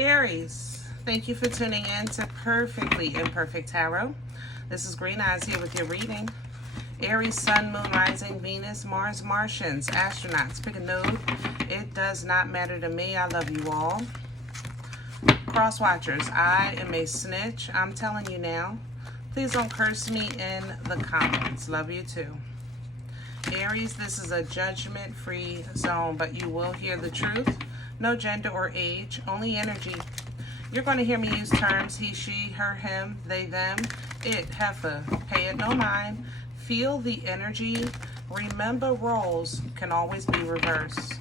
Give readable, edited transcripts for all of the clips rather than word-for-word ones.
Aries, thank you for tuning in to Perfectly Imperfect Tarot. This is Green Eyes here with your reading. Aries, Sun, Moon, Rising, Venus, Mars, Martians, astronauts. Pick a node. It does not matter to me. I love you all. Cross watchers, I am a snitch. I'm telling you now. Please don't curse me in the comments. Love you too. Aries, this is a judgment-free zone, but you will hear the truth. No gender or age, only energy. You're going to hear me use terms he, she, her, him, they, them, it, heifer. Pay it no mind. Feel the energy. Remember, roles can always be reversed.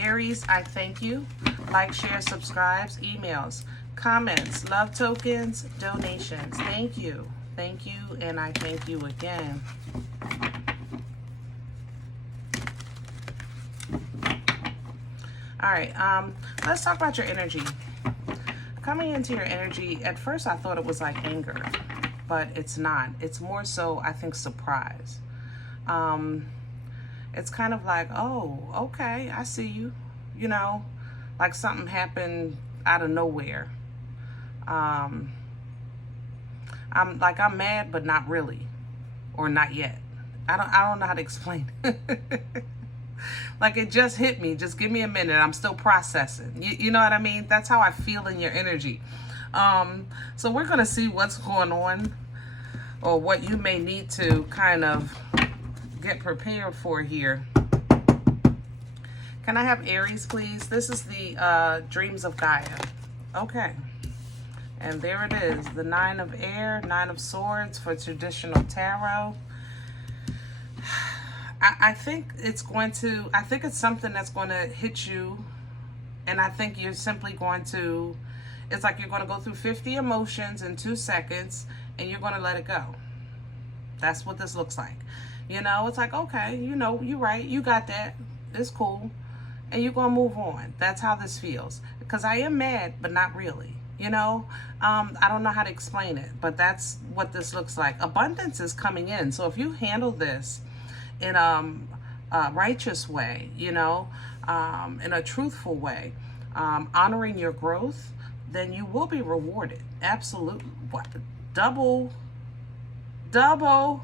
Aries, I thank you. Like, share, subscribes, emails, comments, love tokens, donations. Thank you. Thank you, and I thank you again. All right, let's talk about your energy. Coming into your energy, at first I thought it was like anger, but it's not. It's more so, I think, surprise. It's kind of like, oh, okay, I see you. You know, like something happened out of nowhere. I'm mad, but not really, or not yet. I don't know how to explain it. Like it just hit me. Just give me a minute. I'm still processing. You know what I mean? That's how I feel in your energy. So we're going to see what's going on or what you may need to kind of get prepared for here. Can I have Aries, please? This is the Dreams of Gaia. Okay. And there it is. The Nine of Air, Nine of Swords for traditional tarot. I think it's something that's going to hit you, and I think you're simply going to, it's like you're going to go through 50 emotions in 2 seconds, and you're going to let it go. That's what this looks like. You know, it's like, okay, you know, you're right, you got that, it's cool, and you're going to move on. That's how this feels, because I am mad, but not really. You know, I don't know how to explain it, but that's what this looks like. Abundance is coming in, so if you handle this in a righteous way, you know, in a truthful way, honoring your growth, then you will be rewarded. Absolutely. What? Double. The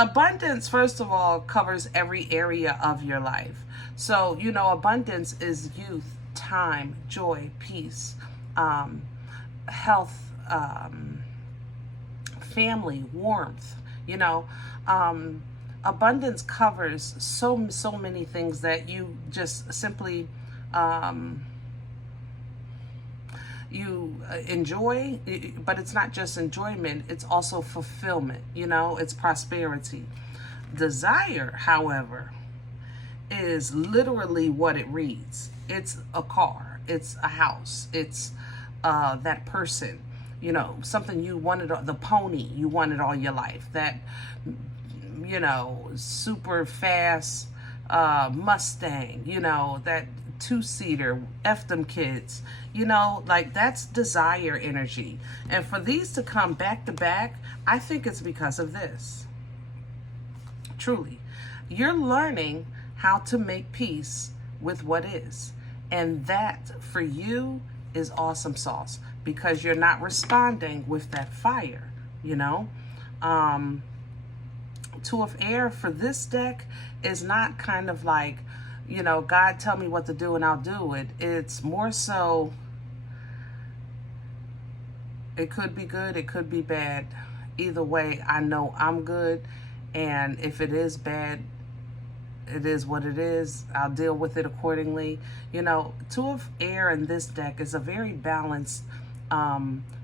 abundance, first of all, covers every area of your life. So, you know, abundance is youth, time, joy, peace, health, family, warmth. You know, abundance covers so many things that you just simply you enjoy, but it's not just enjoyment, it's also fulfillment. You know, it's prosperity. Desire, however, is literally what it reads. It's a car, it's a house, it's that person. You know, something you wanted, the pony you wanted all your life, that, you know, super fast Mustang, you know, that 2-seater, F them kids, you know, like that's desire energy. And for these to come back to back, I think it's because of this. Truly, you're learning how to make peace with what is. And that for you is awesome sauce, because you're not responding with that fire, you know. Two of Air for this deck is not kind of like, you know, God tell me what to do and I'll do it. It's more so, it could be good, it could be bad. Either way, I know I'm good, and if it is bad, it is what it is. I'll deal with it accordingly. You know, Two of Air in this deck is a very balanced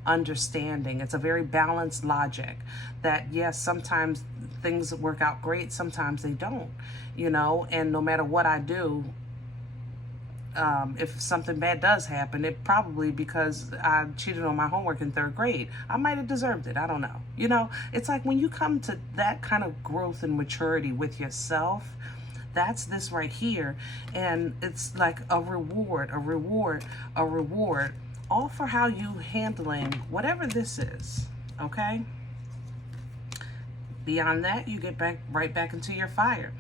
understanding. It's a very balanced logic that, yes, sometimes things work out great, sometimes they don't, you know, and no matter what I do, if something bad does happen, it probably because I cheated on my homework in 3rd grade. I might have deserved it. I don't know. You know, it's like when you come to that kind of growth and maturity with yourself, that's this right here. And it's like a reward, all for how you handling whatever this is. Okay. Beyond that, you get right back into your fire.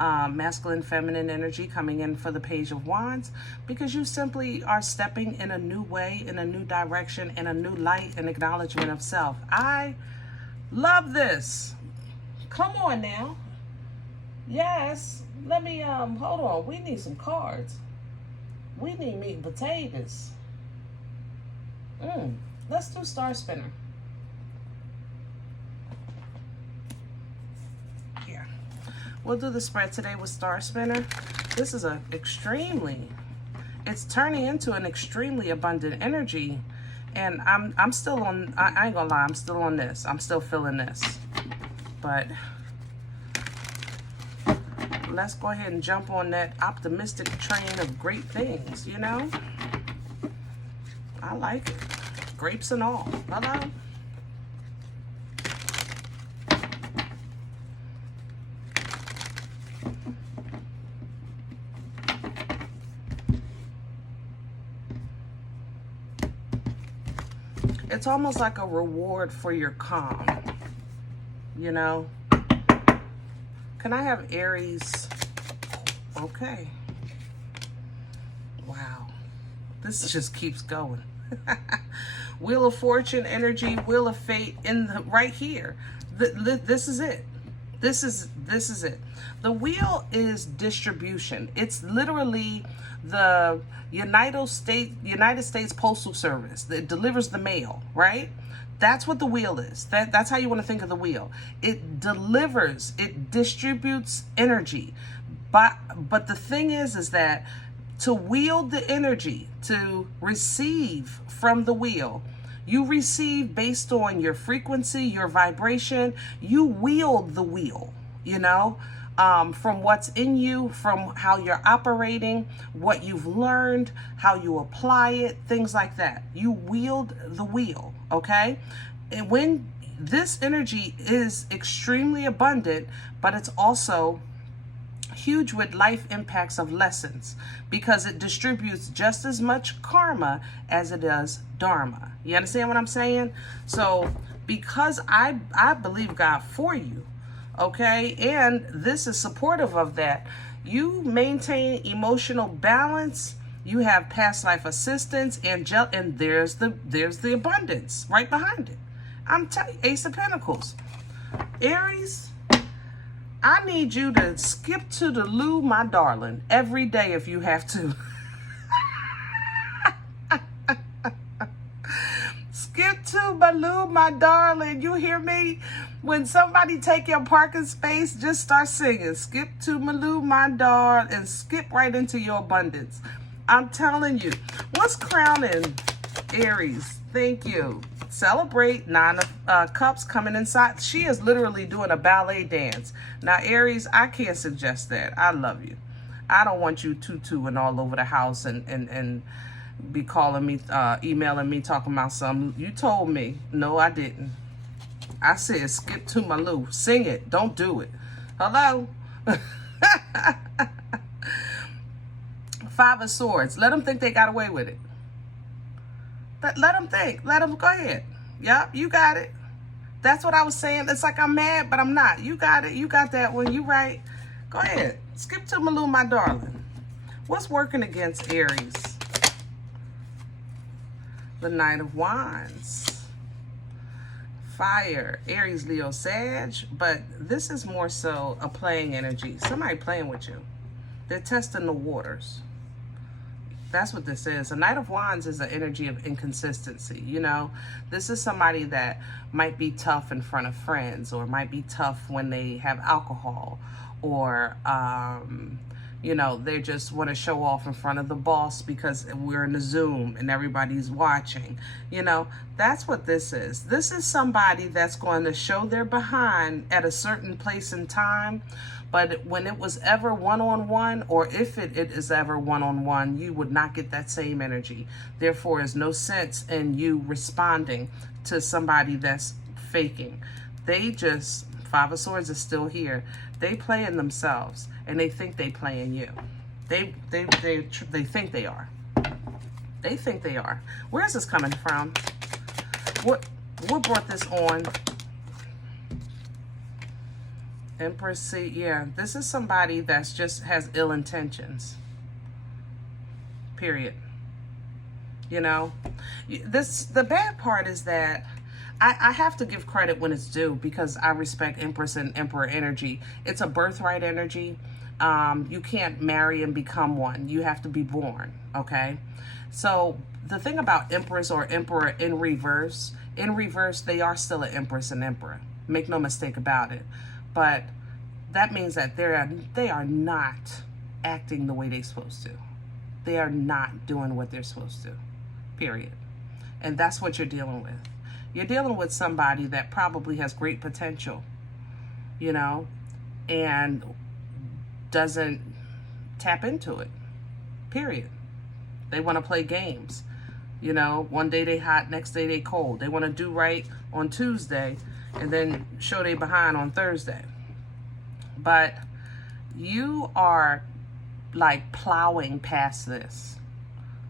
masculine, feminine energy coming in for the Page of Wands, because you simply are stepping in a new way, in a new direction, in a new light and acknowledgement of self. I love this. Come on now. Yes. Let me, hold on. We need some cards. We need meat and potatoes. Let's do Star Spinner. Here. We'll do the spread today with Star Spinner. This is it's turning into an extremely abundant energy. And I'm still on, I ain't gonna lie, I'm still on this. I'm still feeling this. But let's go ahead and jump on that optimistic train of great things, you know? I like it. Grapes and all. Hello? It's almost like a reward for your calm, you know? Can I have Aries? Okay. Wow. This just keeps going. Wheel of Fortune energy, Wheel of Fate right here. This is it. This is it. The wheel is distribution. It's literally the United States Postal Service that delivers the mail, right? That's what the wheel is. That's how you want to think of the wheel. It delivers, it distributes energy. But the thing is that to wield the energy, to receive from the wheel, you receive based on your frequency, your vibration. You wield the wheel, you know, from what's in you, from how you're operating, what you've learned, how you apply it, things like that. You wield the wheel, okay? And when this energy is extremely abundant, but it's also huge with life impacts of lessons, because it distributes just as much karma as it does dharma. You understand what I'm saying? So because I believe God for you, okay, and this is supportive of that, you maintain emotional balance, you have past life assistance, and there's the abundance right behind it. I'm telling you, Ace of Pentacles. Aries, I need you to skip to the loo, my darling, every day if you have to. Skip to my loo, my darling. You hear me? When somebody take your parking space, just start singing. Skip to my loo, my darling, and skip right into your abundance. I'm telling you. What's crowning Aries? Thank you. Celebrate. 9 of Cups coming inside. She is literally doing a ballet dance. Now, Aries, I can't suggest that. I love you. I don't want you tutuing all over the house and be calling me, emailing me, talking about something. You told me. No, I didn't. I said skip to my loo. Sing it. Don't do it. Hello? 5 of Swords. Let them think they got away with it. Let them think. Let them go ahead. Yep, you got it. That's what I was saying. It's like I'm mad, but I'm not. You got it. You got that one. You right. Go ahead. Skip to Malou, my darling. What's working against Aries? The Knight of Wands. Fire. Aries, Leo, Sag. But this is more so a playing energy. Somebody playing with you. They're testing the waters. That's what this is. A Knight of Wands is an energy of inconsistency. You know, this is somebody that might be tough in front of friends, or might be tough when they have alcohol, or, you know, they just want to show off in front of the boss because we're in a Zoom and everybody's watching. You know, that's what this is. This is somebody that's going to show their behind at a certain place and time. But when it was ever one-on-one, or if it is ever one-on-one, you would not get that same energy. Therefore, there's no sense in you responding to somebody that's faking. They just, 5 of Swords is still here. They play in themselves, and they think they play in you. They think they are. They think they are. Where is this coming from? What brought this on? Empress, see, yeah, this is somebody that's just has ill intentions. Period. You know, the bad part is that I have to give credit when it's due, because I respect Empress and Emperor energy. It's a birthright energy. You can't marry and become one. You have to be born, okay? So the thing about Empress or Emperor in reverse, they are still an Empress and Emperor. Make no mistake about it. But that means that they are not acting the way they're supposed to. They are not doing what they're supposed to, period. And that's what you're dealing with. You're dealing with somebody that probably has great potential, you know, and doesn't tap into it, period. They want to play games. You know, one day they hot, next day they cold. They want to do right on Tuesday and then show they behind on Thursday. But you are like plowing past this,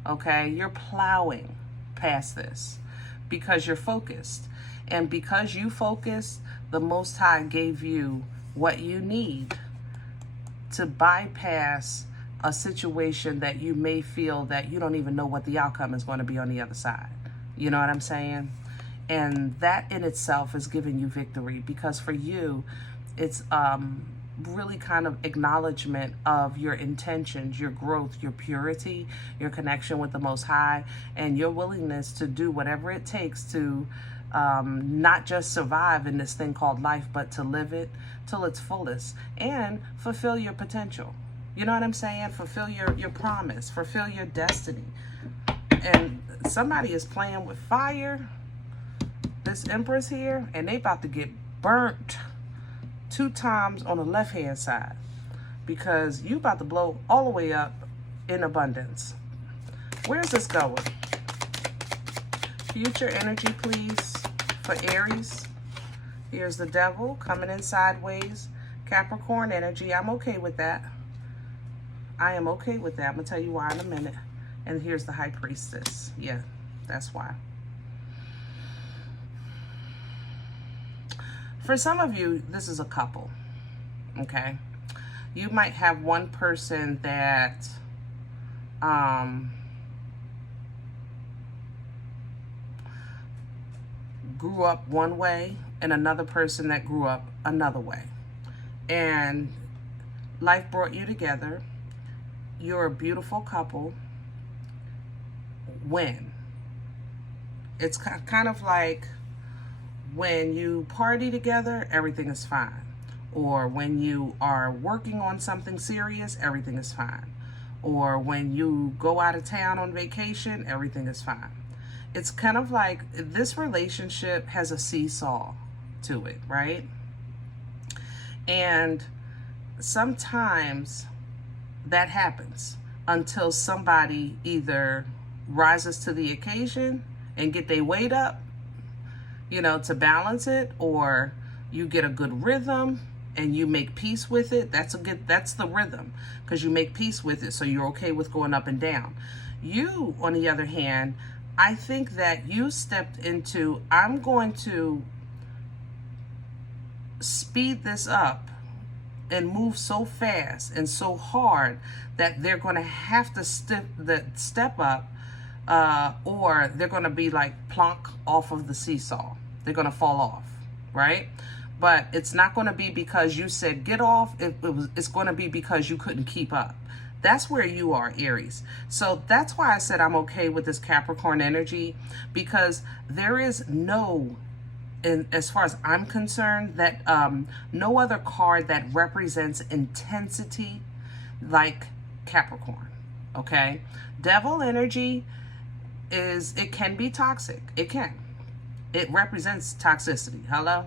okay? You're plowing past this because you're focused. And because you focus, the Most High gave you what you need to bypass a situation that you may feel that you don't even know what the outcome is going to be on the other side. You know what I'm saying? And that in itself is giving you victory, because for you, it's really kind of acknowledgement of your intentions, your growth, your purity, your connection with the Most High, and your willingness to do whatever it takes to not just survive in this thing called life, but to live it till its fullest and fulfill your potential. You know what I'm saying? Fulfill your promise, fulfill your destiny. And somebody is playing with fire, this Empress here, and they about to get burnt 2 times on the left hand side, because you about to blow all the way up in abundance. Where's this going? Future energy, please, for Aries. Here's the Devil coming in sideways. Capricorn energy. I'm okay with that. I am okay with that. I'm going to tell you why in a minute. And here's the High Priestess. Yeah, that's why. For some of you, this is a couple, okay? You might have one person that grew up one way, and another person that grew up another way. And life brought you together. You're a beautiful couple. When? It's kind of like when you party together, everything is fine. Or when you are working on something serious, everything is fine. Or when you go out of town on vacation, everything is fine. It's kind of like this relationship has a seesaw to it, right? And sometimes that happens until somebody either rises to the occasion and get their weight up, you know, to balance it, or you get a good rhythm and you make peace with it. That's the rhythm, because you make peace with it, so you're okay with going up and down. You, on the other hand, I think that you stepped into, I'm going to speed this up and move so fast and so hard that they're going to have to step up, or they're going to be like plonk off of the seesaw. They're going to fall off, right? But it's not going to be because you said get off. It's going to be because you couldn't keep up. That's where you are, Aries. So that's why I said I'm okay with this Capricorn energy, because there is no, as far as I'm concerned, that no other card that represents intensity like Capricorn, okay? Devil energy it can be toxic. It can. It represents toxicity. Hello?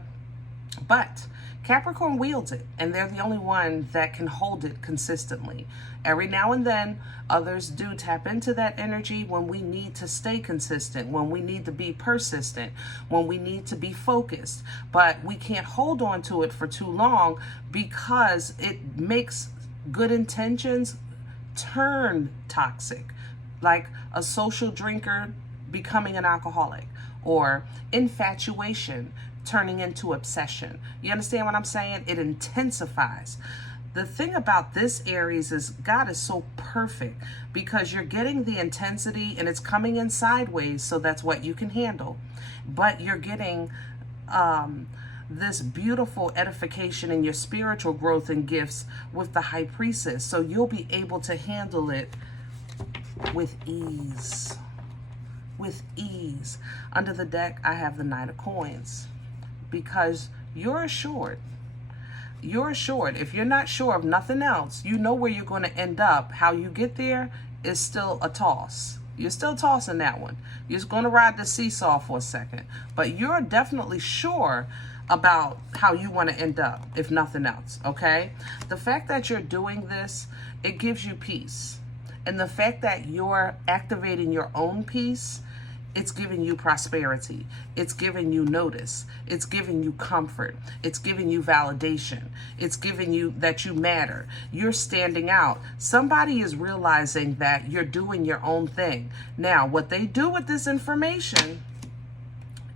But Capricorn wields it, and they're the only one that can hold it consistently. Every now and then, others do tap into that energy when we need to stay consistent, when we need to be persistent, when we need to be focused. But we can't hold on to it for too long, because it makes good intentions turn toxic, like a social drinker becoming an alcoholic, or infatuation turning into obsession. You understand what I'm saying? It intensifies. The thing about this Aries is God is so perfect because you're getting the intensity and it's coming in sideways, so that's what you can handle. But you're getting this beautiful edification in your spiritual growth and gifts with the High Priestess. So you'll be able to handle it with ease. With ease. Under the deck, I have the Knight of Coins because you're assured. You're assured. If you're not sure of nothing else, you know where you're going to end up. How you get there is still a toss. You're still tossing that one. You're just going to ride the seesaw for a second. But you're definitely sure about how you want to end up, if nothing else, okay? The fact that you're doing this, it gives you peace. And the fact that you're activating your own peace, it's giving you prosperity. It's giving you notice. It's giving you comfort. It's giving you validation. It's giving you that you matter. You're standing out. Somebody is realizing that you're doing your own thing. Now, what they do with this information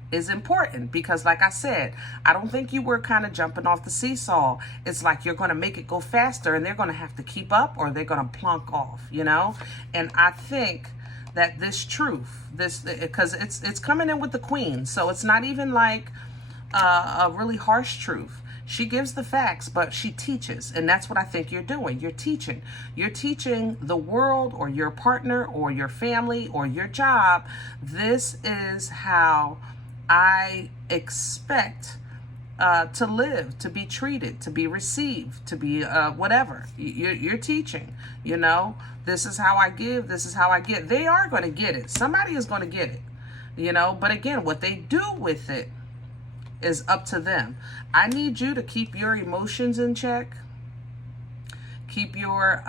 is important because, like I said, I don't think you were kind of jumping off the seesaw. It's like you're going to make it go faster and they're going to have to keep up or they're going to plunk off, you know? And I think that this truth, because it's coming in with the Queen, so it's not even like a really harsh truth. She gives the facts, but she teaches, and that's what I think you're doing. You're teaching. You're teaching the world or your partner or your family or your job, this is how I expect to live, to be treated, to be received, to be whatever. You're teaching, you know. This is how I give. This is how I get. They are going to get it. Somebody is going to get it, you know. But again, what they do with it is up to them. I need you to keep your emotions in check. Keep your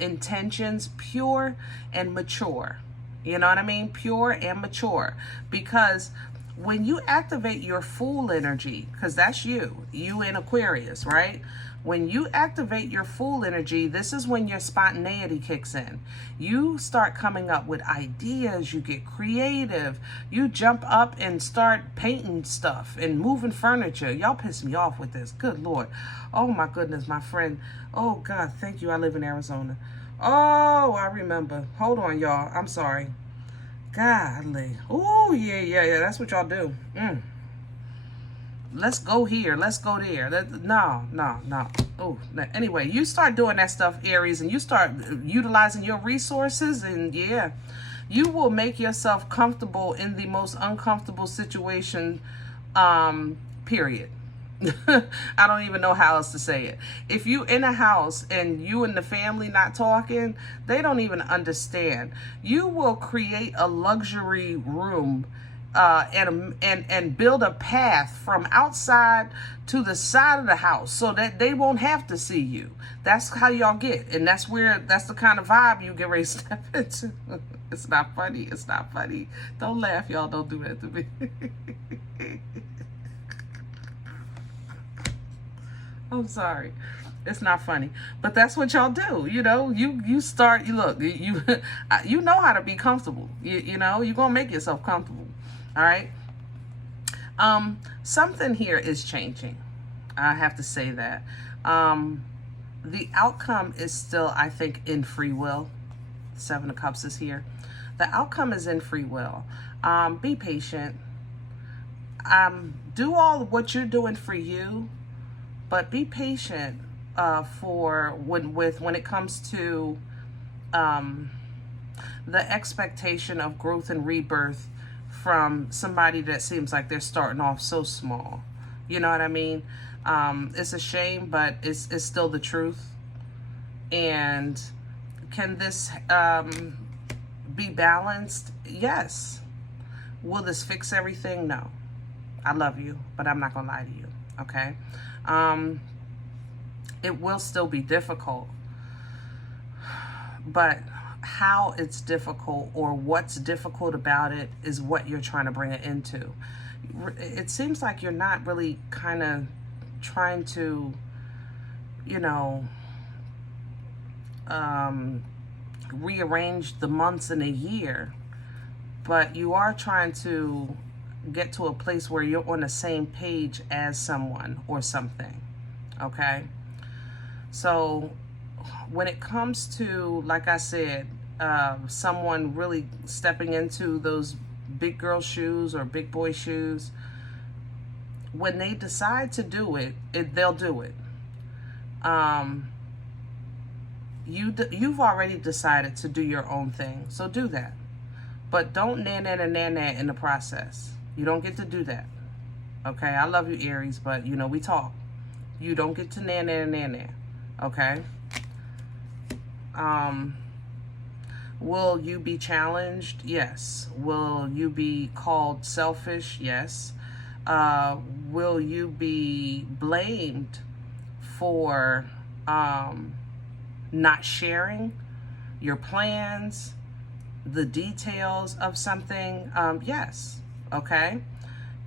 intentions pure and mature. You know what I mean? Pure and mature. Because when you activate your Fool energy, because that's you in Aquarius, right? When you activate your Fool energy, this is when your spontaneity kicks in. You start coming up with ideas, you get creative, you jump up and start painting stuff and moving furniture. Y'all piss me off with this. Good Lord. Oh my goodness, my friend. Oh God, thank you. I live in Arizona. Oh, I remember. Hold on, y'all. I'm sorry. Golly. Oh, yeah. That's what y'all do. Let's go here. Let's go there. No. Oh, anyway, you start doing that stuff, Aries, and you start utilizing your resources, and yeah, you will make yourself comfortable in the most uncomfortable situation, period. I don't even know how else to say it. If you in a house and you and the family not talking, they don't even understand. You will create a luxury room and build a path from outside to the side of the house so that they won't have to see you. That's how y'all get. And that's the kind of vibe you get ready to step into. It's not funny. It's not funny. Don't laugh, y'all. Don't do that to me. I'm sorry. It's not funny. But that's what y'all do. You know, you start, you look, you know how to be comfortable. You know, you're going to make yourself comfortable. All right. Something here is changing. I have to say that. The outcome is still, I think, in free will. Seven of Cups is here. The outcome is in free will. Be patient. Do all what you're doing for you, but be patient when it comes to the expectation of growth and rebirth from somebody that seems like they're starting off so small. You know what I mean? It's a shame, but it's still the truth. And can this be balanced? Yes. Will this fix everything? No. I love you, but I'm not going to lie to you. Okay? It will still be difficult. But how it's difficult or what's difficult about it is what you're trying to bring it into. It seems like you're not really kind of trying to, you know, rearrange the months in a year, but you are trying to get to a place where you're on the same page as someone or something, okay? So when it comes to, like I said, someone really stepping into those big girl shoes or big boy shoes, when they decide to do it, they'll do it. You've already decided to do your own thing, so do that. But don't na-na-na-na-na in the process. You don't get to do that. Okay, I love you, Aries, but, you know, we talk. You don't get to na-na-na-na-na. Okay? Will you be challenged? Yes. Will you be called selfish? Yes. Will you be blamed for not sharing your plans, the details of something? Yes. Okay?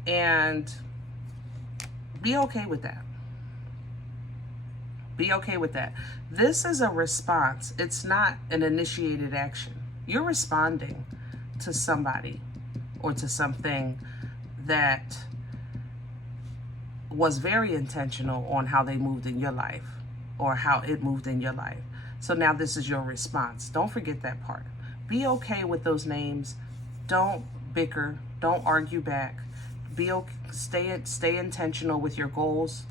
And be okay with that. Be okay with that. This is a response. It's not an initiated action. You're responding to somebody or to something that was very intentional on how they moved in your life or how it moved in your life. So now this is your response. Don't forget that part. Be okay with those names. Don't bicker. Don't argue back. Be okay. Stay intentional with your goals.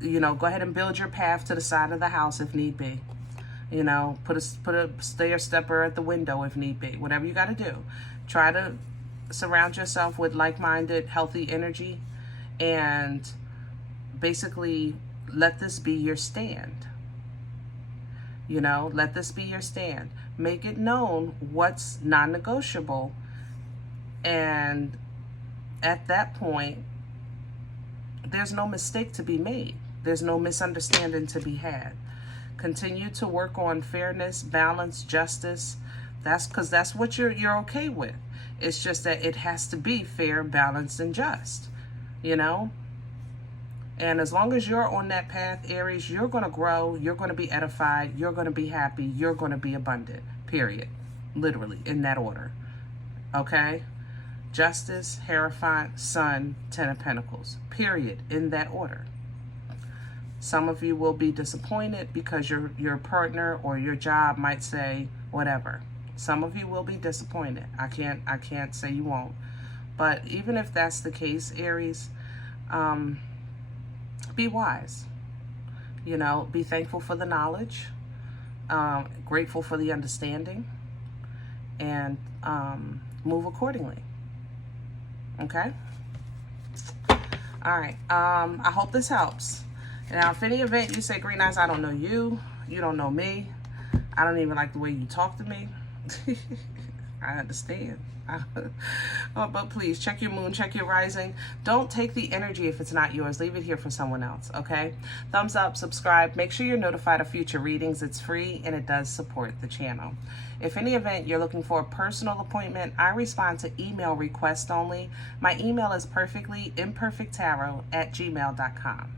You know, go ahead and build your path to the side of the house if need be. You know, put a stair stepper at the window if need be. Whatever you got to do. Try to surround yourself with like-minded, healthy energy, and basically let this be your stand. You know, let this be your stand. Make it known what's non-negotiable, and at that point, there's no mistake to be made. There's no misunderstanding to be had. Continue to work on fairness, balance, justice. That's because that's what you're okay with. It's just that it has to be fair, balanced, and just, you know? And as long as you're on that path, Aries, you're going to grow, you're going to be edified, you're going to be happy, you're going to be abundant, period. Literally, in that order. Okay? Justice, Hierophant, Sun, Ten of Pentacles, period, in that order. Some of you will be disappointed because your partner or your job might say whatever. Some of you will be disappointed. I can't say you won't. But even if that's the case, Aries, be wise. You know, be thankful for the knowledge, grateful for the understanding, and move accordingly. Okay? All right. I hope this helps. Now, if any event you say, Green Eyes, I don't know you, you don't know me, I don't even like the way you talk to me, I understand. But please, check your moon, check your rising. Don't take the energy if it's not yours. Leave it here for someone else, okay? Thumbs up, subscribe. Make sure you're notified of future readings. It's free, and it does support the channel. If any event you're looking for a personal appointment, I respond to email requests only. My email is perfectlyimperfecttarot@gmail.com.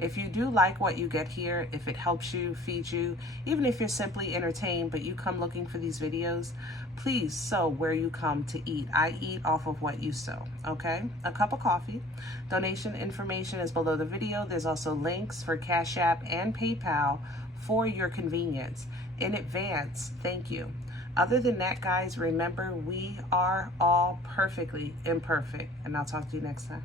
If you do like what you get here, if it helps you, feeds you, even if you're simply entertained but you come looking for these videos, please sow where you come to eat. I eat off of what you sow, okay? A cup of coffee. Donation information is below the video. There's also links for CashApp and PayPal for your convenience. In advance, thank you. Other than that, guys, remember, we are all perfectly imperfect. And I'll talk to you next time.